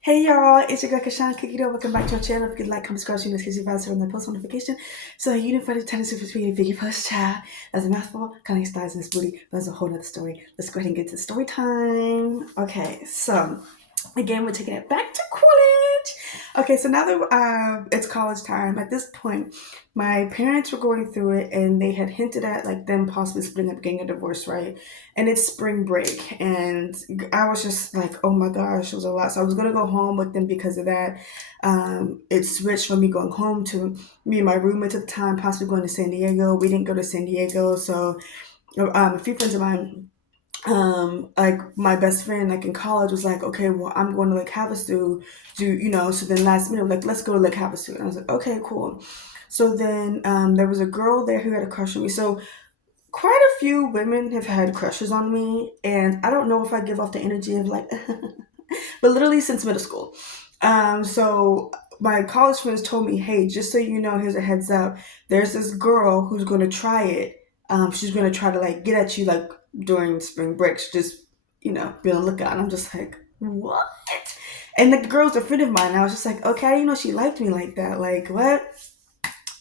Hey y'all, it's your girl Kashan Cookie Dough. Welcome back to our channel. If you'd like, comment, subscribe, share, notification bells on the post notification. So you didn't find a ton of super sweet biggie post child. That's a mouthful, kind of stars in this booty, but that's a whole nother story. Let's go ahead and get to story time. Okay, so again, we're taking it back to college. Okay, so now that it's college time, at this point, my parents were going through it, and they had hinted at like them possibly splitting up, getting a divorce, right? And it's spring break, and I was just like, oh my gosh, it was a lot. So I was gonna go home with them because of that. It switched from me going home to me and my roommate at the time, possibly going to San Diego. We didn't go to San Diego, so a few friends of mine, like my best friend like in college was like, okay, well, I'm going to Lake Havasu, so then last minute like, let's go to Lake Havasu. And I was like, okay, cool. So then there was a girl there who had a crush on me. So quite a few women have had crushes on me, and I don't know if I give off the energy of like but literally since middle school. So my college friends told me, hey, just so you know, here's a heads up. There's this girl who's gonna try it. She's gonna try to like get at you like during spring breaks. Just be on the lookout. And I'm just like, what? And the girl's a friend of mine. And I was just like, okay, I didn't know she liked me like that. Like what?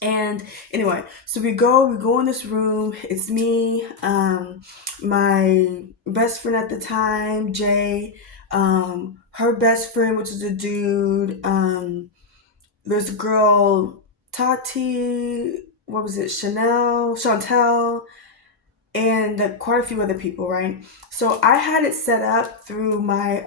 And anyway, so we go in this room. It's me, my best friend at the time, Jay, her best friend, which is a dude. There's a girl, Tati, what was it, Chantel, and quite a few other people, right? So I had it set up through my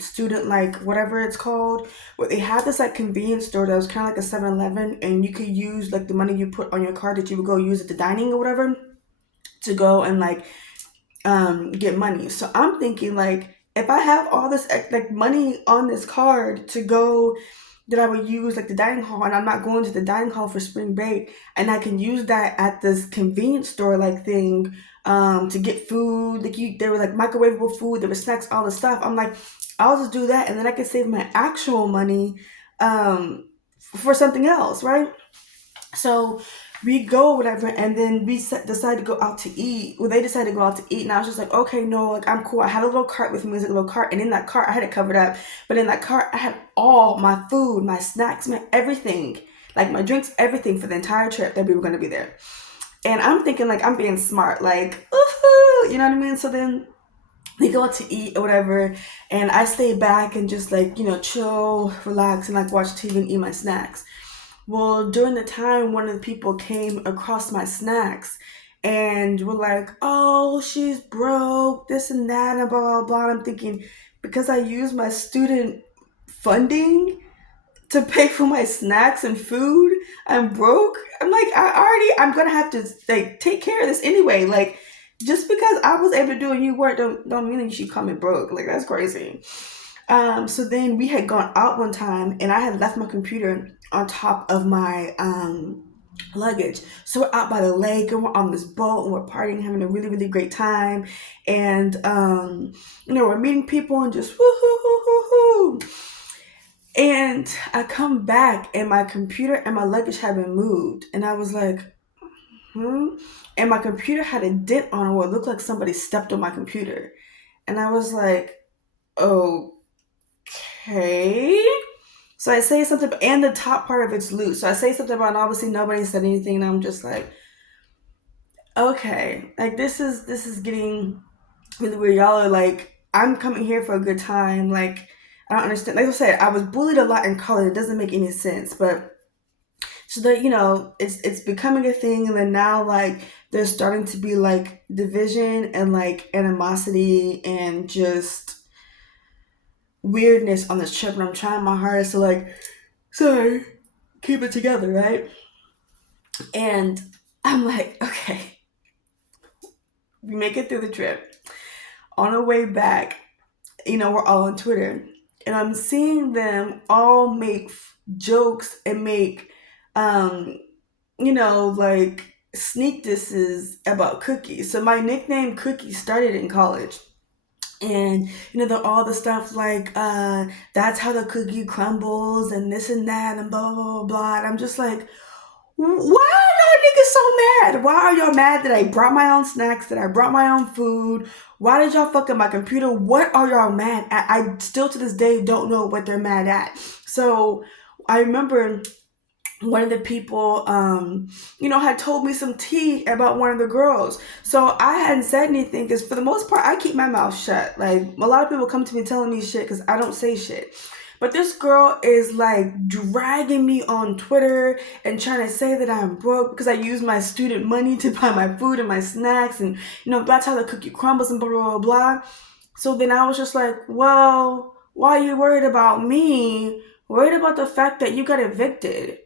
student, like whatever it's called, where they had this like convenience store that was kind of like a 7-Eleven, and you could use like the money you put on your card that you would go use at the dining or whatever to go and like get money. So I'm thinking like, if I have all this like money on this card to go that I would use like the dining hall, and I'm not going to the dining hall for spring break, and I can use that at this convenience store like thing to get food. Like there was like microwavable food, there was snacks, all the stuff. I'm like, I'll just do that, and then I can save my actual money for something else, right? So we go whatever, and then decide to go out to eat. Well, they decided to go out to eat, and I was just like, okay, no, like I'm cool. I had a little cart with me, it was like a little cart, and in that cart I had it covered up. But in that cart I had all my food, my snacks, my everything, like my drinks, everything for the entire trip that we were gonna be there. And I'm thinking like I'm being smart, like, ooh, you know what I mean? So then we go out to eat or whatever, and I stay back and just like chill, relax, and like watch TV and eat my snacks. Well, during the time, one of the people came across my snacks and were like, oh, she's broke, this and that, and blah, blah, blah. And I'm thinking, because I use my student funding to pay for my snacks and food, I'm broke. I'm like, I'm gonna have to like take care of this anyway. Like, just because I was able to do it and you weren't, don't mean that you should come in broke. Like, that's crazy. So then we had gone out one time, and I had left my computer on top of my luggage. So we're out by the lake, and we're on this boat, and we're partying, having a really, really great time. And we're meeting people and just woo hoo hoo hoo hoo. And I come back, and my computer and my luggage had been moved, and I was like, hmm. And my computer had a dent on it where it looked like somebody stepped on my computer, and I was like, oh, okay. So I say something, and the top part of it's loose. So I say something about, and obviously nobody said anything, and I'm just like, okay, like this is getting really weird. Y'all are like, I'm coming here for a good time. Like, I don't understand. Like I said, I was bullied a lot in college. It doesn't make any sense, but so that it's becoming a thing, and then now like there's starting to be like division and like animosity and just weirdness on this trip, and I'm trying my hardest to like, sorry, keep it together, right? And I'm like, okay, we make it through the trip. On our way back, we're all on Twitter, and I'm seeing them all make jokes and make, um, like sneak disses about Cookie. So my nickname Cookie started in college. And all the stuff like that's how the cookie crumbles and this and that and blah blah blah blah. And I'm just like, Why are y'all niggas so mad? Why are y'all mad that I brought my own snacks, that I brought my own food? Why did y'all fuck up my computer? What are y'all mad at? I still to this day don't know what they're mad at. So I remember one of the people, had told me some tea about one of the girls. So I hadn't said anything because for the most part, I keep my mouth shut. Like, a lot of people come to me telling me shit because I don't say shit. But this girl is like dragging me on Twitter and trying to say that I'm broke because I use my student money to buy my food and my snacks. And, that's how the cookie crumbles and blah, blah, blah, blah. So then I was just like, well, why are you worried about me? Worried about the fact that you got evicted.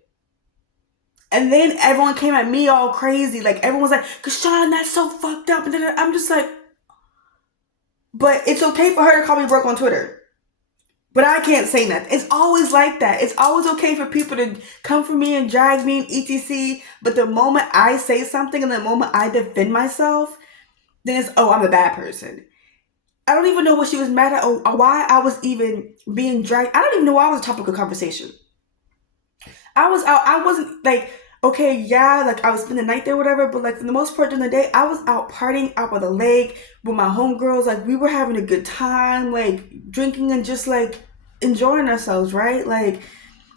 And then everyone came at me all crazy. Like, everyone was like, Kashawn, that's so fucked up. And then I'm just like, but it's okay for her to call me broke on Twitter. But I can't say nothing. It's always like that. It's always okay for people to come for me and drag me and etc. But the moment I say something and the moment I defend myself, then it's, oh, I'm a bad person. I don't even know what she was mad at or why I was even being dragged. I don't even know why I was a topic of conversation. I was out. I wasn't like, okay, yeah, like I was spending the night there, whatever. But like for the most part during the day, I was out partying out by the lake with my homegirls. Like we were having a good time, like drinking and just like enjoying ourselves, right? Like,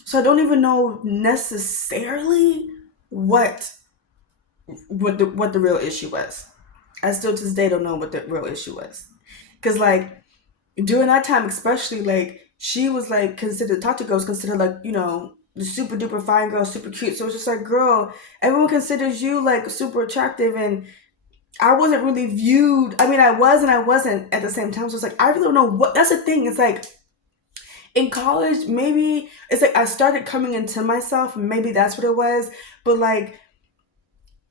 so I don't even know necessarily what the real issue was. I still to this day don't know what the real issue was, because like during that time, especially like she was like considered Tata girls considered like the super duper fine girl, super cute. So it's just like, girl, everyone considers you like super attractive, and I wasn't really viewed. I mean, I was and I wasn't at the same time. So it's like I really don't know what. That's the thing. It's like in college, maybe it's like I started coming into myself. Maybe that's what it was. But like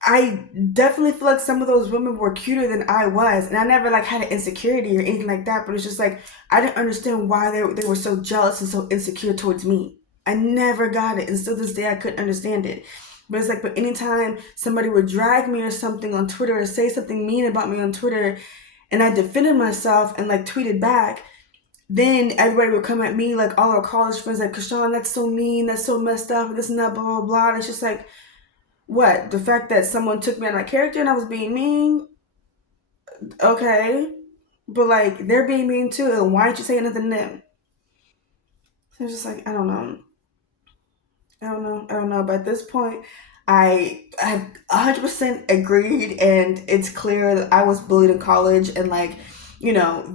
I definitely feel like some of those women were cuter than I was, and I never like had an insecurity or anything like that. But it's just like I didn't understand why they were so jealous and so insecure towards me. I never got it, and still this day I couldn't understand it. But it's like, but anytime somebody would drag me or something on Twitter or say something mean about me on Twitter, and I defended myself and like tweeted back, then everybody would come at me, like all our college friends, like, Kashawn, that's so mean, that's so messed up, this and that, blah blah blah. And it's just like, what? The fact that someone took me on my character and I was being mean? Okay. But like they're being mean too, and why aren't you saying nothing to them? So it's just like, I don't know. I don't know. But at this point, I have 100% agreed, and it's clear that I was bullied in college, and like,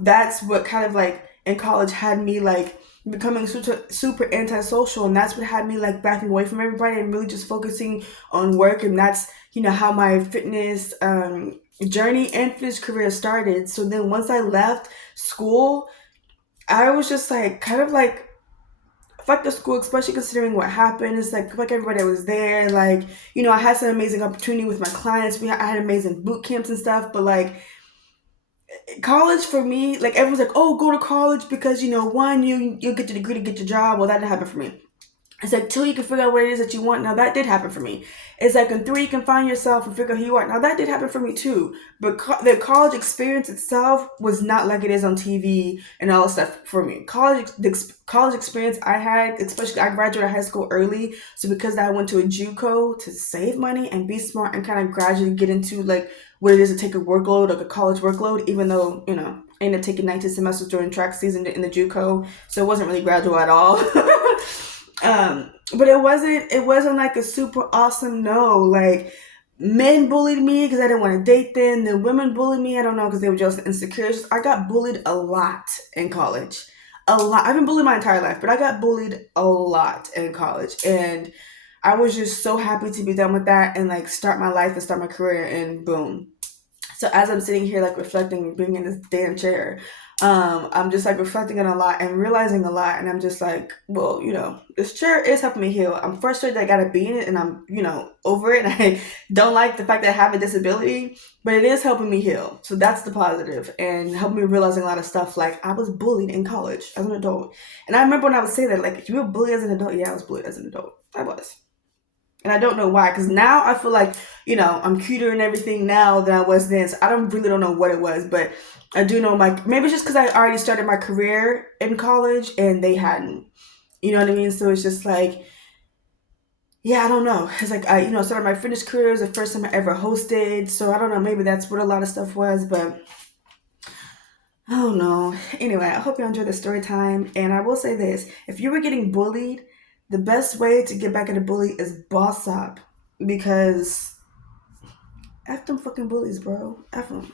that's what kind of like in college had me like becoming super antisocial, and that's what had me like backing away from everybody and really just focusing on work, and that's how my fitness journey and fitness career started. So then once I left school, I was just like kind of like fuck the school, especially considering what happened. It's like everybody was there. Like, I had some amazing opportunity with my clients. I had amazing boot camps and stuff. But like college for me, like everyone's like, oh, go to college because one, you'll get the degree to get your job. Well, that didn't happen for me. It's like 2, you can figure out what it is that you want. Now that did happen for me. It's like in 3, you can find yourself and figure out who you are. Now that did happen for me too. But the college experience itself was not like it is on TV and all that stuff for me. The college experience I had, especially I graduated high school early, so because I went to a JUCO to save money and be smart and kind of gradually get into like what it is to take a workload, like a college workload, even though I ended up taking 19 semesters during track season in the JUCO, so it wasn't really gradual at all. But it wasn't like a super awesome no. Like men bullied me because I didn't want to date them. Then women bullied me, I don't know, because they were just insecure. I got bullied a lot in college. A lot. I've been bullied my entire life, but I got bullied a lot in college. And I was just so happy to be done with that and like start my life and start my career, and boom. So as I'm sitting here like reflecting, being in this damn chair, I'm just like reflecting on a lot and realizing a lot, and I'm just like, well, this chair is helping me heal. I'm frustrated that I gotta be in it, and I'm, over it, and I don't like the fact that I have a disability, but it is helping me heal. So that's the positive, and helping me realizing a lot of stuff. Like I was bullied in college as an adult, and I remember when I would say that, like, you were bullied as an adult. Yeah, I was bullied as an adult. I was. And I don't know why, because now I feel like, I'm cuter and everything now than I was then. So I don't know what it was, but I do know maybe it's just because I already started my career in college and they hadn't. You know what I mean? So it's just like, yeah, I don't know. It's like I started my fitness career. It was the first time I ever hosted, so I don't know. Maybe that's what a lot of stuff was, but I don't know. Anyway, I hope you enjoyed the story time. And I will say this: if you were getting bullied, the best way to get back at a bully is boss up, because f them fucking bullies, bro. F them.